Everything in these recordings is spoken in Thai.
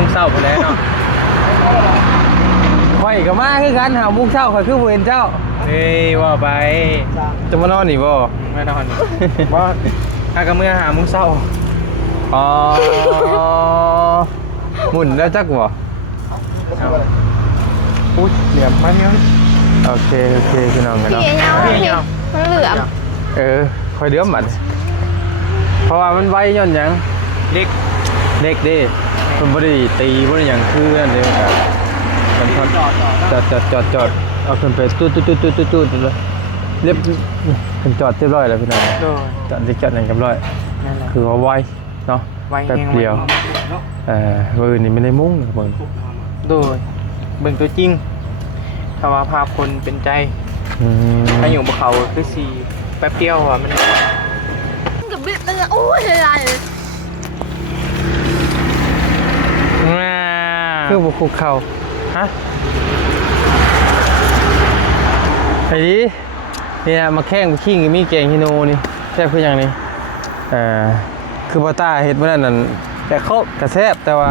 มุ้งเศร้าไปแล้วเนาะข่อยก็มาคือกันหามุกเช้าข่อยคือบ่เห็นเจ้าเฮ้ยว่าไปจะมานอนนี่บ่ไม่นอนว่าถ้ากับเมื่อหามุ้งเศร้าอ๋อหมุนแล้วจักบ่อุ้ยเหลี่ยมมาเนี่ยโอเคพี่น้องกันเนาะพี่เงามันเหลือมค่อยเดือมบัดเพราะว่ามันไวย้อนหยังเล็กดิมันบ่ได้ตีบ่ได้หยังคือนั่นเด้ครับมันจอดเอาขึ้นไปตุ๊ดเลยเรียบขึ้นจอดเรียบร้อยแล้วพี่น้องจอดนั่นเรียบร้อยคือว่าไวเนาะแป๊บเดียวมือนี่ไม่ได้มุ่งเบิ่งโดยเบิ่งตัวจริงถ้าว่าภาพคนเป็นใจถ้าอยู่บนเขาคือสีแป๊บเดียวอ่ะมันกับบิดเลยโอ้ยอะไรคือบุกคุกเข่าฮะไอ้ดิเนี่ยมาแข่งมาขิงมีแกงฮิโนนี่แซ่บคืออย่างนี้คือบาต้าเห็ดเมื่อนั้นแต่เขากระแซ่บแต่ว่า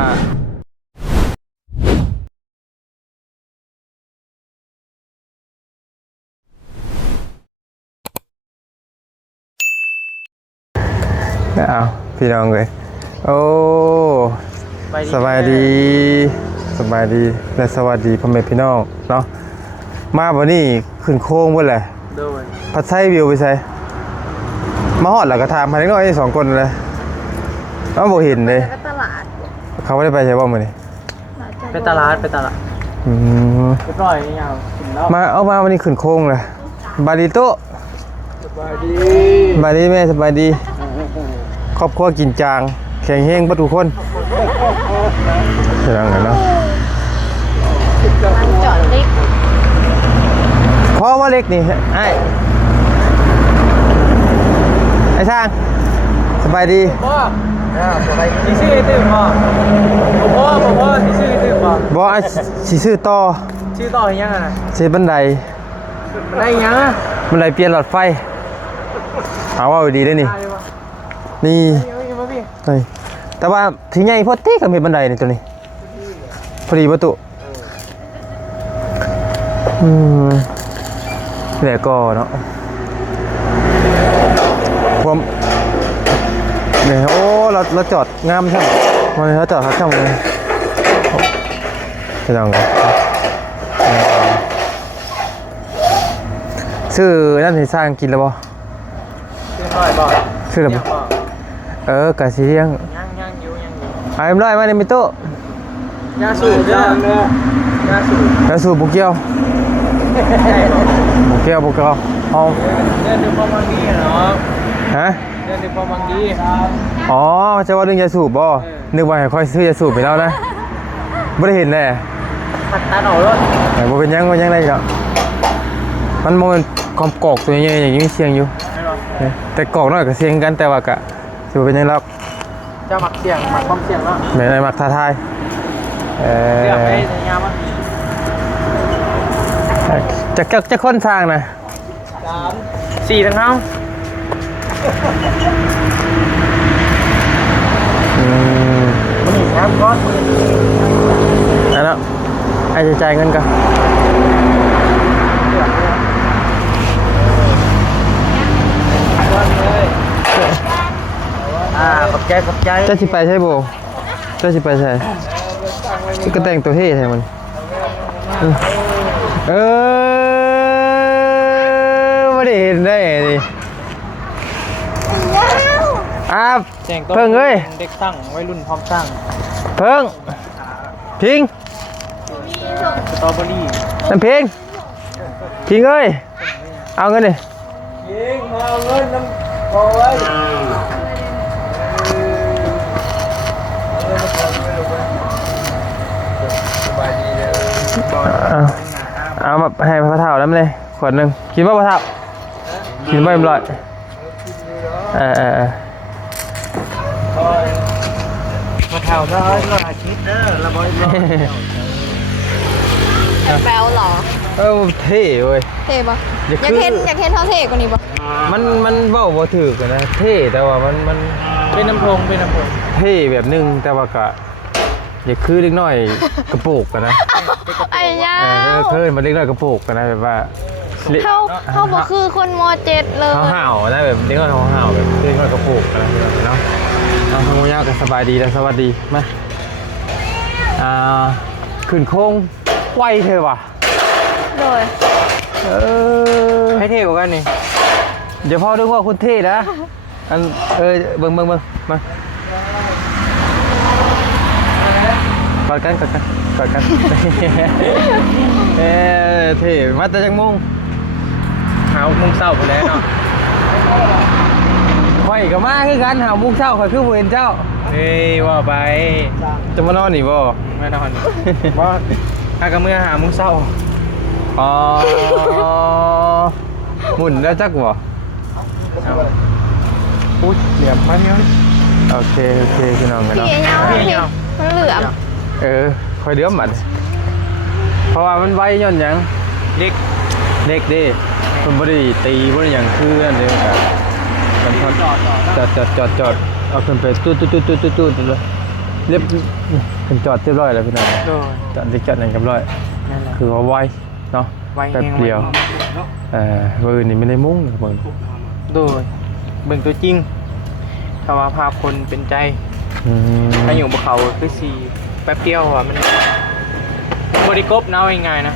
เอาพี่น้องเลยโอ้สบายดีและสวัสดีพ่อแม่พี่น้องเนาะมาวันนี้ขึ้นโค้งบ่แหละพัดไส้วิวไปใส่มาฮอดหลักกระทามพาเล็กน้อย2คนเลยเขาบ่เห็นเลยเขาไม่ได้ไปใช่ป่ะมื้อนี้ไปตลาดเรียบร้อยยาวมาเอามาวันนี้ขึ้นโค้งเลยบาดีโตสบายดีแม่สบายดีครอบครัวกินจางแข็งแห้งประตูคนจะนั่งไงเนาะจอดเล็กเพราะว่าเล็กนี่ไอ้ช่างสบายดีพ่อสบายดีชื่อตื่นพ่อชื่อตื่นพ่อบอกไอ้ชื่อต่อยังไงชื่อบันไดยังบันไดเปลี่ยนหลอดไฟเอาว่าดีได้นี่นี่แต่ว่าถึงใหญ่พอตีกับมีบันไดนี่ตัวนี้พอดีประตูแล้วก็เนาะผมเนี่ยโอ้เราจอดงามใช่ไหมวันนี้เราจอดครับช่างเลยจะลองกันซื้อนั่นที่สร้างกินแล้วบ่ซื้อแล้วบ่กะสีเลี้ยงไอ้ร้อยมาในมิโต้ยาสูบยาสูบบุกเกียวเอาเดินดูความบางดีเนาะฮะเดินดูความบางดีอ๋อจะว่าเรื่องยาสูบบ่นึกว่าให้ค่อยซื้อยาสูบไปแล้วนะไม่ได้เห็นเลยตัดออกแล้วแต่บ่เป็นยังได้เนาะมันความกอกตัวใหญ่อย่างนี้เสียงอยู่แต่กอกน้อยก็เสียงกันแต่ว่ากะสิบ่เป็นยังหรอกจะหมักเสียงหมักความเสียงเนาะแม่นหมักท้าทายเสียงได้ยาวมั้ยจะค้นสร้างนะ3 4ทั้งเฮานี่ครับก้อนนั่นแล้วไอ้จะจ่ายเงินกันขอบใจจะสิไปใช่บ่จะสิไปใช่ก็แต่งตัวเท่ใช่มันไม่ได้เห็นได้ดิเพิ่งเอ้ยเด็กตั้งวัยรุ่นพร้อมตั้งเพิ่งพิงสตรอเบอรี่นั่นพิงเอ้ยเอาเงินดิพิงเอาเงินน้ำโอ้ยเอามาให้พระเท่าแล้วเลยขวดหนึ่งกินว่าพระเท่ากินไม่อร่อยพระเท่าน้อยอาชีพระบายแปลวหรอเท่เว้ยเท่ปะอยากเห็นเท่าเท่กว่านี้ปะมันเบ้าบ่ถือกันนะเท่แต่ว่ามันเป็นน้ำพงเท่แบบนึงแต่ว่ากะ อย่าคือเล็กน้อยกระโปกกันนะ ไอ้ยา เคยมาเล็กน้อยกระโปกกันนะแบบว่า เขาบอกคือคนมเจ็ดเลย เขาห่าวนะแบบเล็กน้อยเขาห่าวแบบเล็กน้อยกระโปกกันนะเนาะทางโมยาก็สบายดีแล้วสวัสดีมาขึ้นโค้งไวเธอว่ะ โดย ให้เท่กว่ากันนี่ เดี๋ยวพ่อนึกว่าคุณเท่นะอันเบิ่งมากอดกันเท่มาแต่จังมุง หามุงเศร้าไปแล้วเนาะ ข่อยกับมาคือกันหามุงเช้าข่อยคือบ่เห็นเจ้า เฮ้ยว่าไป จะมานอนนี่บ่ ไม่นอนว่าถ้ากระเมื่อหามุงเศร้า อ๋อหมุนแล้วจักบ่ อุ้ยเหลี่ยมมาเนี่ย โอเคพี่น้องกัน พี่ เนาะ ไอ้ยาพี่มันเหลือม ค่อยเดือมบัดเพราะว่ามันไวย้อนหยัง เด็ก เด็กเด้มันบ่ได้ตีบ่ได้หยังคือนั่นเด้ครับมันจอดเอาขึ้นไปตุ๊ดเลยเรียบขึ้นจอดเรียบร้อยแล้วพี่น้อง โดย จอดหยังเรียบร้อย นั่นแหละ คือว่าไวเนาะ ไว แป๊บเดียวมือนี่ไม่ได้มุ่งเบิ่ง โดยเบิ่งตัวจริงถ้าว่าภาพคนเป็นใจ ถ้าอยู่บนเขาคือสีแป๊บเดียวอ่ะมันบริกบเนาง่ายๆนะ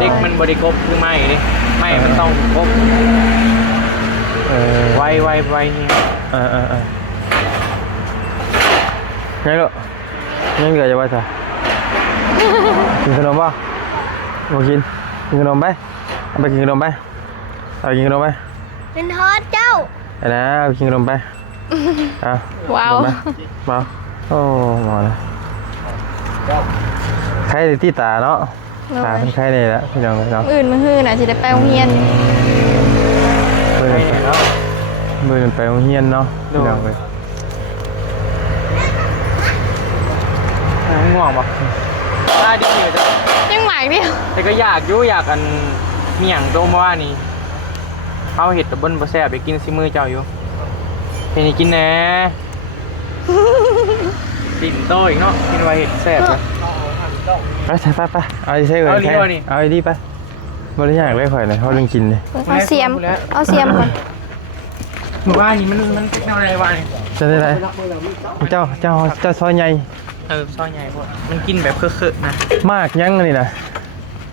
เด็กมันบริกบคือไม่ดิไม่มันต้องกบไวนี่ ไงลูกยังเหลือจะไว้จ้ะกินขนมป่ะมากินขนมไปเอาไปกินขนมไปเอากินขนมไป เป็นทอดเจ้า ไอ้นะเอากินขนมไปเอา ว้าว มาโอ้มาเลยใครในที่ตาเนาะตาเป็นใครในละพี่น้องเนาะ อื่นมันคือน่ะสิได้ไปโรงเรียน มือ ไปไหนแล้ว มือไปโรงเรียนเนาะพี่น้องเลย ง่วงปะตาดีเลยจ้ะ ยังหมายเดียว แต่ก็อยากอันเมี่ยงโดมว่านี่เขาเห็ดตะเบิ้ลบะแซ่บไปกินซิมือเจ้าอยู่เห็นกินแหน่ดินโตอีกเนาะกินไว้เห็ดแซ่บเลย ไปเอาใช่เลยเอาดีไปบริจาคได้ข่อยเลยเขาเรื่องกินเลย เอาเสียมก่อน ว่านี่มันเป็นอะไรวะนี่ จะได้ไรเจ้าซอยใหญ่ ซอยใหญ่พวกมันกินแบบเคอะๆนะ มากยังนี่นะ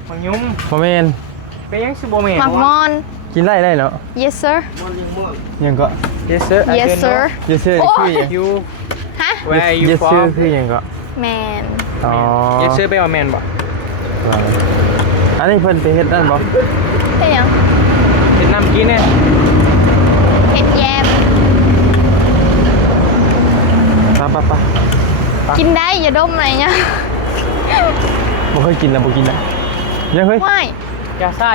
มันยุ่ม โมเมน เป็นยังซิโบเมน หมักมอน กินได้เนาะ yes sir ยังก็ yes sir yes sir ยูเซอร์คือยัง you ฮะ where you ยูเซอ from ร์คือยังก็ แมน อ๋อ yes sir ไปว่าแมนบ่ อันนี้เพิ่นไปเฮ็ดนั่นบ่ เป็นยัง เป็นน้ำกินเนี่ย เห็ดแยม ไป กินได้อย่าดมอะไรเนี่ย บ่เคยกินแล้วบ่กินแล้วยังเฮ้ย ไม่ ยาซ่า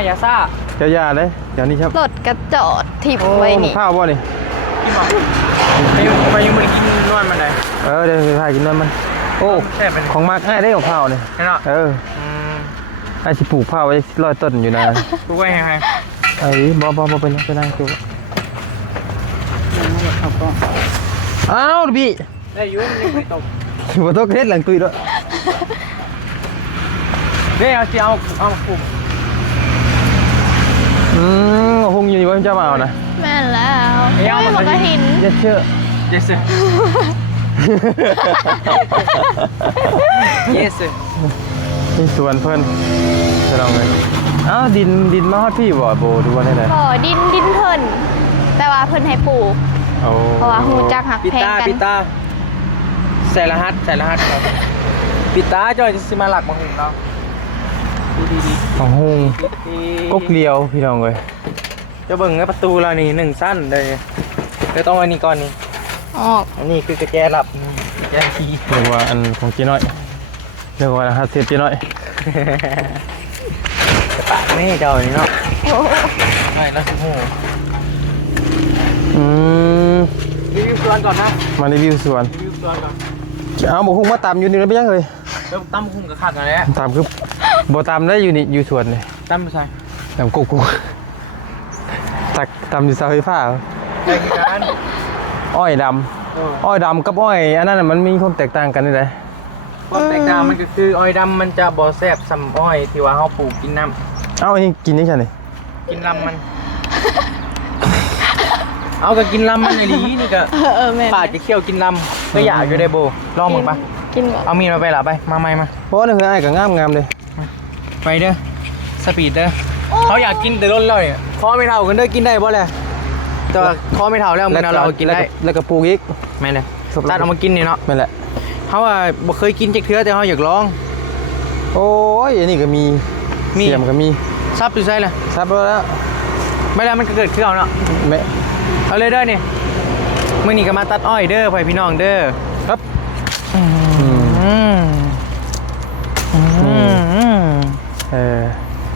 เจ้ายาเลยเดี๋ยวนี้ครับ รถกระจอดทิบไว้นี่ ข้าวบ่นี่ กินบ่ไปยังไม่ได้กินนวดมันเลย เดี๋ยวไปพากินนั่นมันโอ้ แซ่บเป็น ของมากง่ายได้ของข้าวนี่ ใช่เนาะ ไอ้สิปลูกข้าวไว้100ต้นอยู่นะ กูไว้ให้ ไอ้บ่เป็นไปนั่งดูอ้าวพี่ ได้ยุ่งไม่ตก บ่ต้องเฮ็ดหลังตุยด้วย ได้เอาคุม หุงอยู่นี่บ่เจ้ามาเอานะ แม่นแล้วไม่บอกกระหิน อย่าเชื่อ yes sir yes sir นี่สวนเพิ่นจะลองเลยอ้าวดินมาฮอดพี่บ่โบดูว่าได้ได บ่อดินเพิ่นแต่ว่าเพิ่นให้ปลูก โอ้ เพราะว่าฮู้จักหัก ปิ แพงกัน ตาใส่รหัสครับปิตาจอยจะสิมาหลักมาหุงเราดี ของหุงกกเลียวพี่น้องเอ้ย จะเบิ่งในประตูเรานี่1สั้นเลยจะต้องอันนี้ก่อนนี่ ออก อันนี้คือกระแจหลับกระแจที เรียกว่าอันของเจ๊น้อยเรียกว่าฮัตเซฟเจ๊น้อย กระปะนี่เจ้านี่เนาะไม่แล้วสิโหรีวิวสวนก่อนนะ มารีวิวสวน รีวิวสวนก่อน เอาหมูหุงมาตำอยู่นี่แล้วไปยังเลย เริ่มตั้มคุ้งกับขาดกันแล้ว ตำคือบ่ตำได้อยู่นี่อยู่สวนนี่ ตั้มไปใส่ ตำกุกตักตำอยู่เสาไฟฟ้า ใส่กี่การ อ้อยดำอ้อยดำกับอ้อยอันนั้นน่ะมันมีความแตกต่างกันนี่แหละ ความแตกต่างมันก็คืออ้อยดำมันจะบ่แซ่บสำอ้อยที่ว่าเฮาปลูกกินน้ เอ้าอันนี้กินได้ใช่ไหม ำกินลำมัน เอาก็กินลำมันไอ้ลีนี่ก็ แม่ ปาดจะเคี่ยวกินลำก็อยากอยู่ได้โบลองมึงปะ กินก่อน เอามีดมาไปหล่ะไปมาใหม่มา เพราะว่านี่คือไอ้ก็งามเลย ไปเด้อสปีดเด้อเขาอยากกินแต่ล้นเลยคอไม่เท่ากันเด้อกินได้บ่แหละแต่ว่าคอไม่เท่าแล้วมันเรากินได้ แล้วก็ปลูกอีก ไม่เลยตัดเอามากินนี่เนาะ ไม่นแหละ เขาว่าบ่เคยกินจักเทื่อแต่เขาอยากลอง โอ้ยอันนี้ก็มีเสียมก็มี ซับอยู่ใช่เลย ซับแล้ว ไม่แล้วมันก็เกิดขึ้นเอาเนาะ ไม่ เอาเลยเด้อนี่มื้อนี้ก็มาตัดอ้อยเด้อพ่อพี่น้องเด้อ ครับ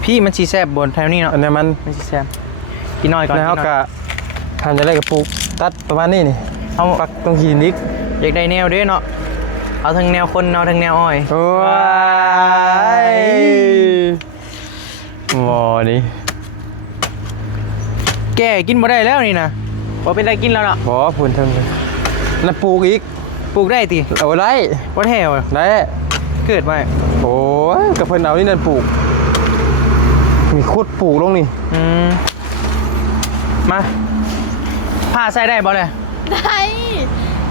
พี่มันสีแซ่บบนแถวนี้เนาะ อันนี้มัน มันสีแซ่บกินน้อยก่อน แล้วก็ทำจะได้กับปลูกตัดประมาณนี้นี่ เอา ปักตรงขีนิก อยากได้แนวเด้อเนาะเอาทั้งแนวคนเอาทั้งแนวอ้อย โอ้ยหมอนี่ แกกินบ่ได้แล้วนี่นะบ่เป็นไรกินแล้วเนาะ บอพูนเทิงเลยแล้วปลูกอีก ปลูกได้ติ เอาไร บ่แท้ว่ะ ได้ เกิดไว้ โอ้ยกับเพิ่นเอานี่นั่นปลูกมีคุดปลูกลงนี่ มาผ้าใส่ได้บ่เลย ได้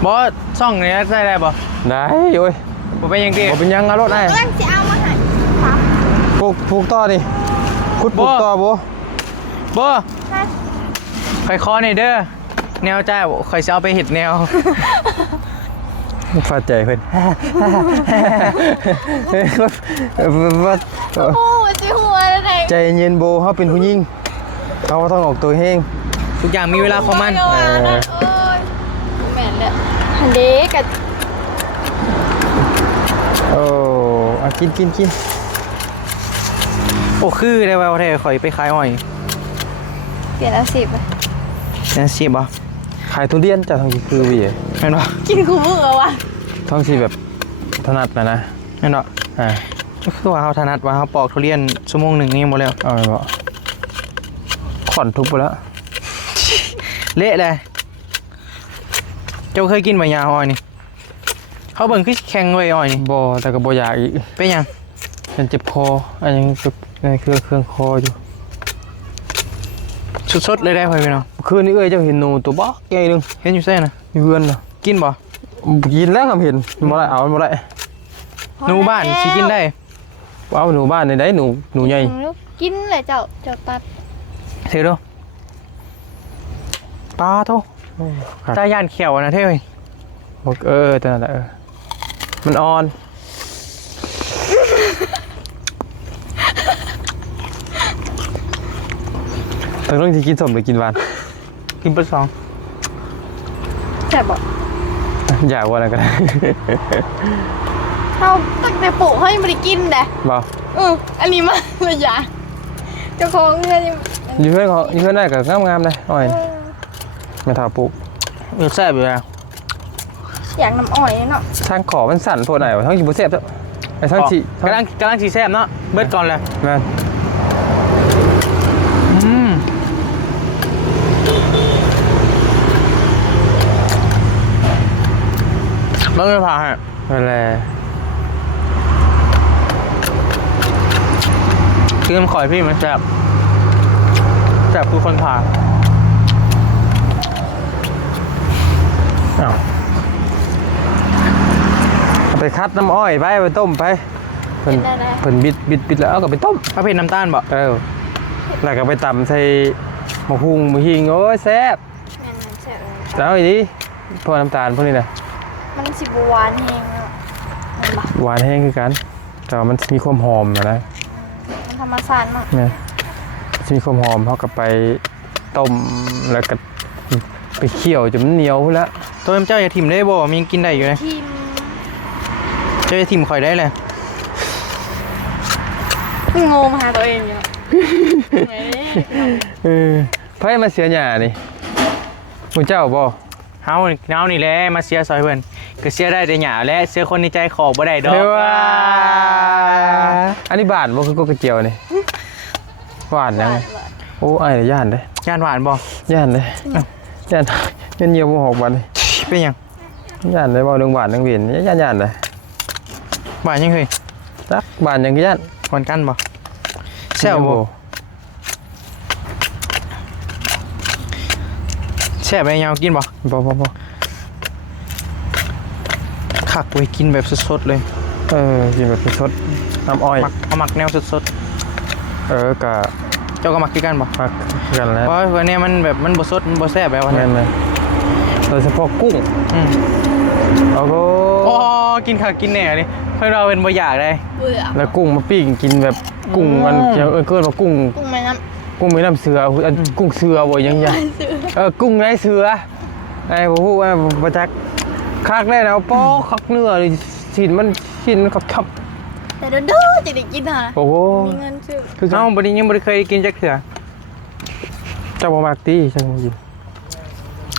บ่ซ่องนี่ใส่ได้บ่ ได้โอ้ย บ่เป็นหยังติ บ่เป็นหยังเอารถได้ กำลังจะเอามาให้ครับ ปลูกต่อนี่คุดปลูกต่อบ่ บ่ค่อยคอนี่เด้อแนวจ้าค่อยสิเอาไปเฮ็ดแนว ฟาดใจเพิ่น ว่า โอ้จิหัวเลย ใจเย็นโบเขาเป็นผู้หญิงเขาต้องออกตัวเฮง ทุกอย่างมีเวลาของมัน โอ้ยแม่นเลยฮันเด็กกับ โอ้เอากิน โอ้คือได้ว่าแท้ข่อยไปขายอ้อย เปลี่ยนอาชีพไป นั่นสิบ่ ขายทุเรียนจากทางที่คือวี แม่นบ่ กินคู่มือวะ ท้องสีแบบถนัดนะ แม่นบ่ อ่า ก็คือว่าเฮาถนัดว่าเฮาปอกทุเรียนชั่วโมงหนึงนี่หมดแล้ว เอาไปบ่ขอนทุบไปแล้ว เละเลยเจ้าเคยกินใบยาอ้อยนี่เขาเบิ่งคือแข็งไว้อ้อยนี่ บ่แต่ก็บ่อยากอีก เป็นหยัง มันเจ็บคออันยังเจ็บในเครื่องคออยู่ สดๆเลยได้พ่อพี่น้อง คืนนี้เอ้ยเจ้าเห็นหนูตัวบักใหญ่นึง เห็นอยู่ไสน่ะ อยู่เฮือนน่ะ กินบ่ กินแล้วครับเห็นบ่ได้เอาบ่ได้ หนูบ้านสิกินได้ เอาหนูบ้านในได้หนูใหญ่ กินเลยเจ้าตัด เถือดูปลาโทตาย่านเขียวนะเท่เว้ย แต่นั่นแหละมันอ่อนต้องที่กินสมหรือกินหวาน กินเปอร์สอง แซ่บบ่ อยากว่าอะไรกัน เขาตั้งแต่ปลูกเขายังไม่ได้กินเลย บ่ อันนี้มาเลยจ้ะเจ้าของเงินยัง อยู่เพื่อนได้กับงามๆเลยอ้อยไม่ถาปลูก เออแซ่บอยู่แล้ว อยากน้ำอ้อยเนาะ ทางขอมันสั่นโพดไหนวะทั้งกินบุเสบไอ้ทั้งจี กำลังสีแซ่บเนาะเบิดก่อนเลย แม่น เบิดไม่ผ่าให้ นั่นแหละ คือมันข่อยพี่มันแซ่บคือคนผ่า อ้าวเอาไปคัดน้ำอ้อยไปต้มไปเพิ่นบิดแล้วเอาก็ไปต้ม ถ้าเผ็ดน้ำตาลบ่ แล้วก็ไปตำใส่หมูหุงหมูหิงโอ้ยแซ่บ แม่นแซ่บ แล้วอีนี้พวกน้ำตาลพวกนี้นะ มันสิบหวานแห้งเนาะมันบ่ หวานแห้งคือกันแต่ว่ามันมีความหอมนะ มันธรรมชาติเนาะ เนี่ยจะมีความหอมเขากับไปต้มแล้วก็ไปเคี่ยวจนมันเหนียวพุ่นละ ตัวเจ้าอย่าถิ่มได้บ่มีกินได้อยู่เลย ทีม เจ้าอย่าถิ่มข่อยได้เลย งงหาตัวเองอยู่ ไพ่มาเสียหญ้านี่คุณเจ้าบ่ เฮานี่แหละมาเสียซอยเพิ่นก็เสียได้แต่หยาและเสียคนในใจขอบ่ได้ดอก เฮ้ยว่าอันนี้บานบ่คือกกระเจียวนี่หวานยังโอ้ไอ้ย่านเด้ ย่านหวานบ่ ย่านเด้ย่านเงียบบ่หอกบัดนี่ เป็นหยัง ย่านได้บ่เรื่องหวานเรื่องเวียนย่านเด้ บ้านยังเคย จักบ้านยังยัน เหมือนกันบ่แซ่บบ่แซ่บไปยาวกินบ่ บ่ คักไว้กินแบบสดๆเลย กินแบบสดน้ำอ้อย หมักแนวสด กะ ๆเจ้าก็หมักคือกันบ่ พักกันแล้ว เพราะวันนี้มันแบบมันบ่สดมันบ่แซ่บแบบว่า แม่นโดยเฉพาะกุ้ง เอาก็ โอ้กินข้าวกินแหน่ดิเพื่อเราเป็นบ่อยากได้ เบื่อ แล้วกุ้งมาปิ้งกินแบบกุ้งมันเกินว่ากุ้ง กุ้งแม่น้ กุ้งไม่น้ำเสืออันกุ้งเสือบ่ยังกุ้งไรเสือไอ้ผมพูดว่าประจักคักได้แล้วป้อคักเนื้อเลยชิ้นมันขับ ำแต่เด้อจะได้กินเหรอ โอ้โห มีเงินซื้อ คือ เอ้าบ่ได้ยังบ่ได้เคยกินจักเทื่อ เจ้าบ่มากตีจังบ่กิน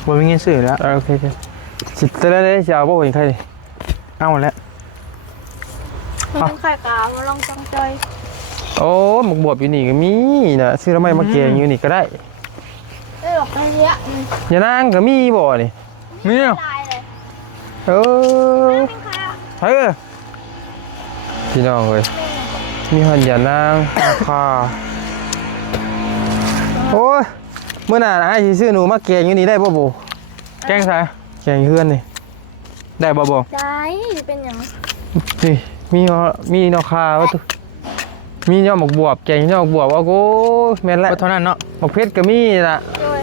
บ่มีเงินซื้อแล้ว โอเคสิแต่ละได้จะเอาบ่เห็นใคร เอาแล้ว มันไข่กามาลองจังใจ โอ้หมกบวบอยู่นี่ก็มีนะซื้อแล้วไม่มาแกงอยู่นี่ก็ได้ ได้หรอกอันเนี้ย อย่านางก็มีบ่นี่ นี่ ลายเลย เออ เป็นใครอ่ะ พี่น้องเอ้ยมีหันอย่านางค่ะโอ้ยเมื่อหน้าไอ้สิซื้อหนูมาแกงอยู่นี่ได้บ่บ่ แกงซะ แกงเฮือนนี่ ได้บ่บ่ ได้เป็นอย่าง นี่มีนอคาว่าตุมียอดหมกบวบแกงยอดหมกบวบว่าโก้แม่นละ บ่เท่านั้นเนาะ หมกเพชรก็มีล่ะ โดย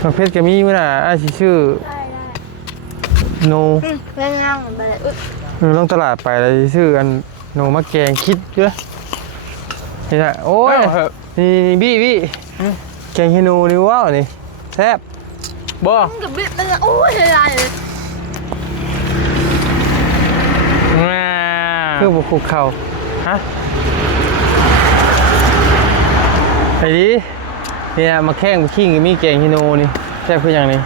หมกเพชรก็มีมื้อน่ะไอ้สิชื่อ ได้ โน เรื่องงานเหมือนไปเลย ลงตลาดไปแล้วสิชื่ออันโนมาแกงคิดเยอะนี่น่ะโอ้ยนี่บี้แกงฮิโนนี่ว้าวนี่แซ่บ บ่ มึงกับบิ๊กเลยโอ้ยลายเลย คือบุกคุกเข่าฮะไอ้ดิเนี่ยมาแข้งมาขิงมีแกงฮิโนนี่แซ่บคืออย่างนี้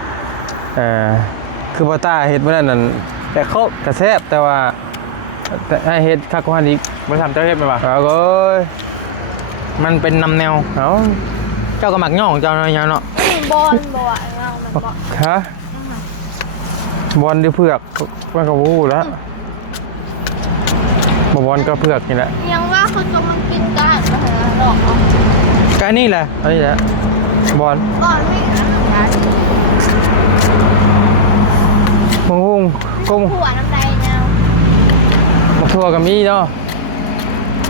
คือปาต้าเฮ็ดเมื่อนั้นนั่นแต่เขากระแซ่บแต่ว่าแต่ไอ้เฮ็ดคักกว่านี้ บ่ทำเจ้าเฮ็ดไปบ่ เอาก็ มันเป็นนำแนว เอา เจ้าก็หมักย่องเจ้าเนาะเนาะ บอลบอลเงามันบอล ฮะบอลดิเผือกมันก็วู้แล้วบอลก็เผือกนี่แหละ ยังว่าเขากำลังกินกันหลอกเอา ก็นี่แหละ อันนี้แหละบอล ก่อนไม่อันนั้น มังหุงกุ้ง หัวน้ำใจเงา มักทั่วกับมีเนาะ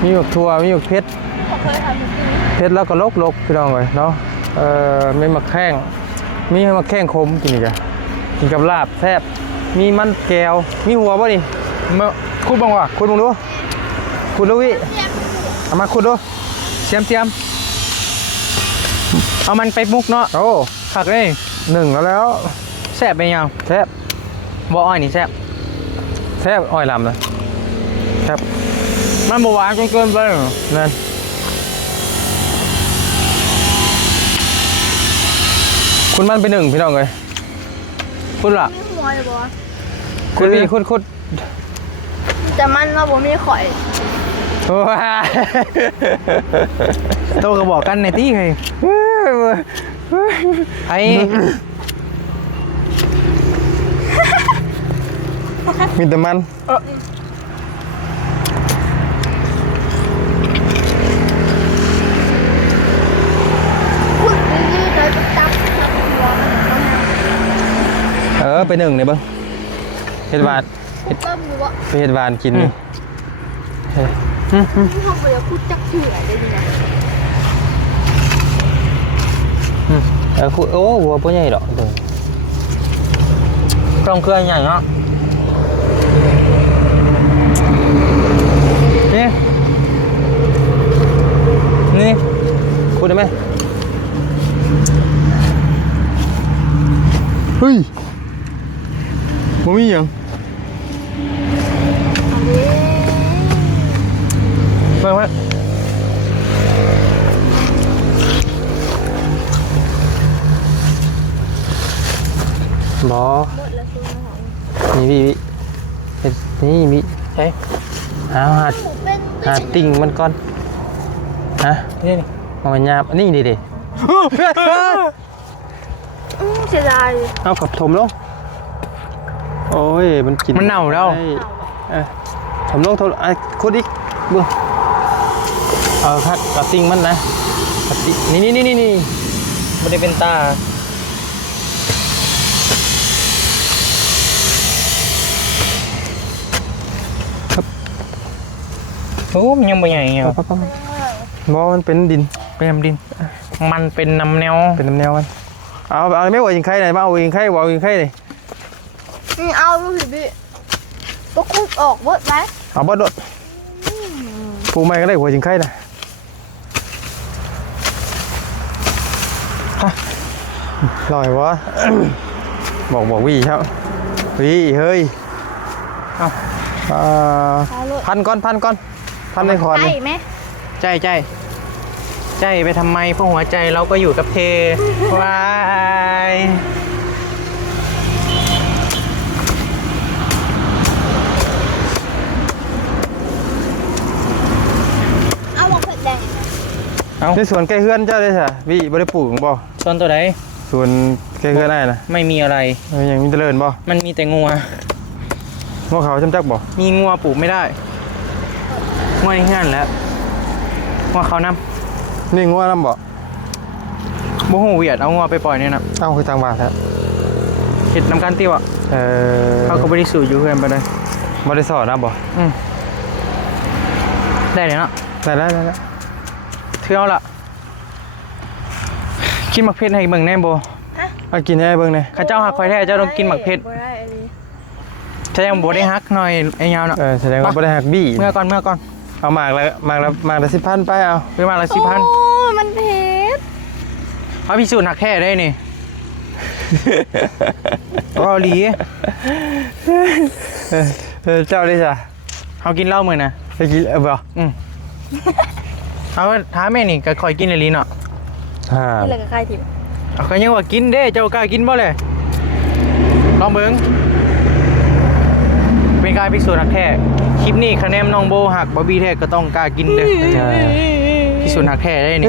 มีหมกทั่วมีหมกเพชร ผมเคยทำกิน เพชรแล้วก็ลกพี่น้องเลยเนาะไม่มาแข้งมีให้มาแข้งคมกินอีกอะกินกับลาบแซ่บมีมันแก้วมีหัวป่ะนี่ มาคุดบ้างวะ คุณมึงดูคุณดูวิ เยี่ยม เอามาคุณดู เสียมเอามันไปมุกเนาะ โอ้ ผักเลย 1แล้ว แซ่บไปยัง แซ่บ บ่อ้อยนี่แซ่บ อ้อยลำนะแซ่บ มันบ่หวานจนเกินไป นั่นคุณมันไป1พี่น้องเลย คุณล่ะ มีหัวเลยบอล คุณพี่คุณ แต่มันเราบอกมีข่อย ว้า โตก็บอกกันในตี้ไงไอ้ มีแต่มัน คุณนี่เลยจับหัวมัน ไป1เนี่ยเบิ้งเฮ็ดหวาน เริ่มรู้ว่า ไปเฮ็ดหวานกินนี่ ที่เขาไปพูดจักเถื่อได้ดีนะ คุณโอ้หัวบ่ใหญ่ดอกเด้อ ต้องเครื่องใหญ่เนาะนี่ คุณได้ไหมเฮ้ยบ่มีหยัง เบิ่งไว้ บ่ หมดแล้วซื้อมาของ นี่วิเฮ็ดนี่วิ ใช่ หา หมูเป็น ติ่งมันก่อนฮะ นี่นี่ มันหยาบนี่ดิ เสียดาย เอากับถมลง โอ้ยมันกิน มันเน่าแล้ว ทำลงไอ้คุดอีกเบื้องเอาครับกระติงมันนะกระตินี่ไม่ได้เป็นตาโอ้มันยังไม่ใหญ่เงี้ย บ่มันเป็นดิน เป็นน้ำดินมันเป็นน้ำแนว เป็นน้ำแนวมันเอาไม่ไหวยิงไข่ไหนมาเอายิงไข่บ่เอายิงไข่เลย เอาดูสิพี่ก็คุกออกเบิดไหม เอาบ่โดดปูไม่ก็ได้หัวยิงไข่นะลอยวะ บอกวี่ครับวี่เฮ้ยพันก้อนพันในคอน ใช่ไหม ใจไปทำไมเพราะหัวใจเราก็อยู่กับเธอวาย เอาหมกเผ็ดแดง ในสวนใกล้เฮือนเจ้าได้ใช่วี่บริปลูกบ่ ส่วนตัวไหน สวนใกล้เฮือนได้นะ ไม่มีอะไร ยังมีเจริญบ่ มันมีแต่งัว งัวเขาจำจักบ่ มีงัวปลูกไม่ได้งัวในงานแล้วงัวเขานำ นี่งัวน้ำบ่ โมโหเวียดเอางัวไปปล่อยเนี่ยนะ เอ้าคือจังหวะครับ เห็ดน้ำกันติ้วอ่ะเขาก็บริสุทธิ์อยู่เพื่อนไปเลย บริสอดนะบ่ ได้เลยเนาะ ได้แล้ว เที่ยวละกินหมักเพชรให้เบิ่งแน่โบ เอากินให้เบิ่งหน่อย ข้าเจ้าหักคอยแท้เจ้าต้องกินหมักเพชรถ้ายังโบได้ฮักหน่อยไอ้ยาวเนาะ แสดงว่าบ่ได้หักบี้ เมื่อก่อน เอาหมากละ10,000ไปเอา ซื้อมาละ โอ้ 10,000 มันเผ็ด เอาพิสูจน์หักแท้ได้นี่ ก็เอาหลี เจ้าได้จ้ะ เอากินเหล้ามือนะ ไปกินบ่ เอาท้าแม่นี่ก็คอยกินเลยลีเนาะ นี่แหละกับใครทิม เอาก็ยังว่ากินเด้เจ้ากล้ากินบ่เลยลองเบิ่งเป็นการพิสูจน์หักแท้คลิปนี้คะแนนน้องโบหักบอบบี้แท้ก็ต้องกล้ากินเด้อพิสูจน์หักแท้ได้นี่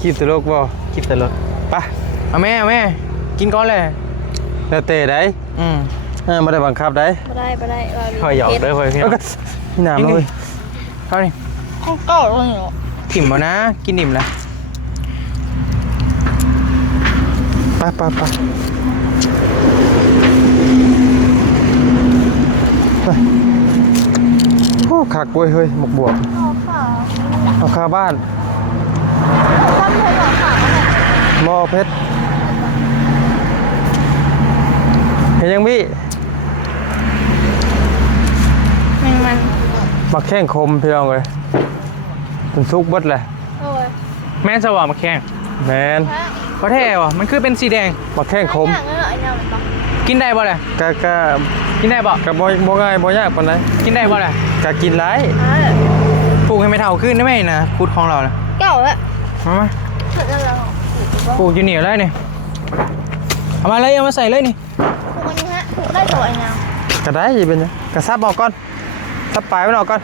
คลิปตลกบ่ คลิปตลก ไป เอาแม่กินก่อนเลย แล้วเตะได้บ่ได้บังคับได้ ไม่ได้ คอยหยอกเด้อคอยพี่น้อง พี่น้ำเลย เท่านี้ ข้าวเก่าเลยเหรอ ถิ่มบ่นะกินดิ่มแล้ว ไปโอ้คักเว้ยเฮ้ยหมกบวบ ข้าวขาวเอาคาบ้าน ตั้งเคยบอกขาวเนี่ย หม้อเพชรเห็นยังพี่ มัน มาแข้งคมพี่น้องเลยเป็นซุกบดเลย โอ้ย แม่สว่างมาแข่ง แมน เพราะแท้ว่ะมันคือเป็นสีแดง มาแข้งคม อย่างนั้นเหรอไอ้เนี่ยมันต้อง กินได้บ่เลย กะ กินได้บ่ บ่ง่ายบ่ยากปานใด กินได้บ่เลย กะกินหลาย ปลูกให้ไม่เท่าขึ้นได้ไหมนะพูดของเรานะ เก่าแล้ว มา เสร็จแล้วเหรอ ปลูกอยู่เหนียวได้นี่เอามาเลยเอามาใส่เลยนี่ พวกนี้ฮะได้ตัวไอ้เนี่ย กะได้เป็นหยังกะซับออกก่อนซับปลายมันออกก่อน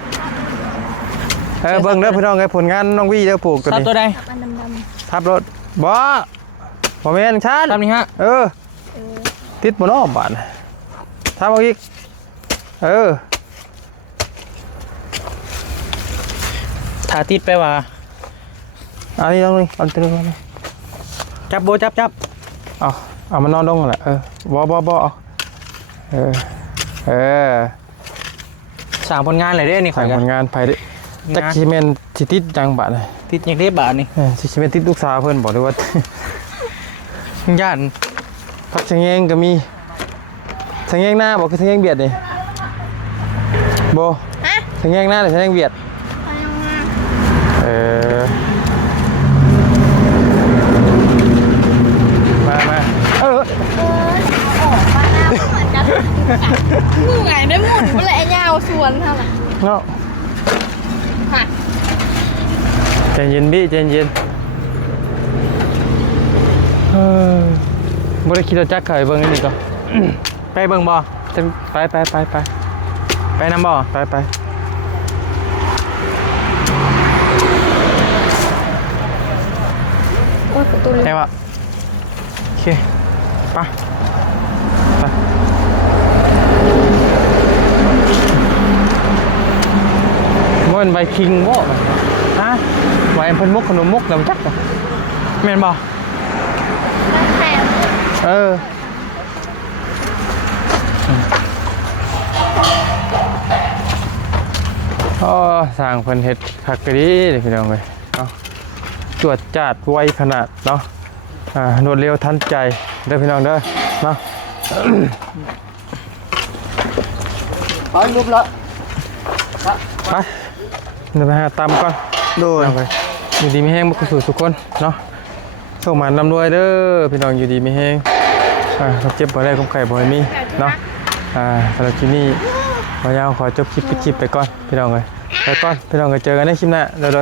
เบิ่งเด้อพี่น้องไงผลงานน้องวี่เด้อปลูกตัว ซับ นี้ ตัวใด อันดำ ทับรถบ่แม่นชาญ ซับนี่ฮะ ติดบ่เนาะบาดทับเอาอีกถาติดไปว่า อันนี้ต้องนี่เอาตัวนี้ จับโบจับ เอามันนอนลงแหละบ่เอาสั่งผลงานเลยเด้นี่ข่ สั่ อง ยกัน ผลงานไปดิจักสิแม่นสิติดจังบาดเลย ติดอย่างเรียบบาทนี่ สิแม่นติดลูกสาวเพิ่นบอกด้วยว่า ย่าน ผักชะแงงก็มีชะแงงหน้าบอกคือชะแงงเบียดนี่โบ ฮะ ชะแงงหน้าหรือชะแงงเบียด เอายังไง มา ออกมาหน้าเหมือนกันมึงไงได้หมุนไปเลยไอ้ยาวสวนเท่าไหร่ เนาะ ค่ะ ใจเย็นพี่ใจเย็นบ่ได้คิดว่าจักไข่เบิ่งนี่ก็ ไปเบิ่งบ่ ไป ไปน้ำบ่ ไป โอ้ยประตูเลย ใช่ปะโอเคไป มันใบคิงโว้ฮะใบเพิ่นมุกขนมมุกลำจักแม่นบ่ น้ำแข็ง เอออ๋อสร้างเพิ่นเฮ็ดคักกะดีเด้อพี่น้องเอ้ยเนาะจวดจาดไวขนาดเนาะรวดเร็วทันใจเด้อพี่น้องเด้อเนาะ ไปรูปละ ไปเดี๋ยวไปหาตำก่อน โดย เอาไปอยู่ดีไม่แห้งบุกสู่ทุกคนเนาะส่งหมานลำรวยเด้อพี่น้องอยู่ดีไม่แห้งครับเจ็บบ่ได้ก้มไข่บ่ให้มีเนาะสำหรับคลิปนี้ขอยาวขอจบคลิปไปก่อนพี่น้องเลยไปก่อนพี่น้องก็เจอกันในคลิปหน้าเดี๋ยว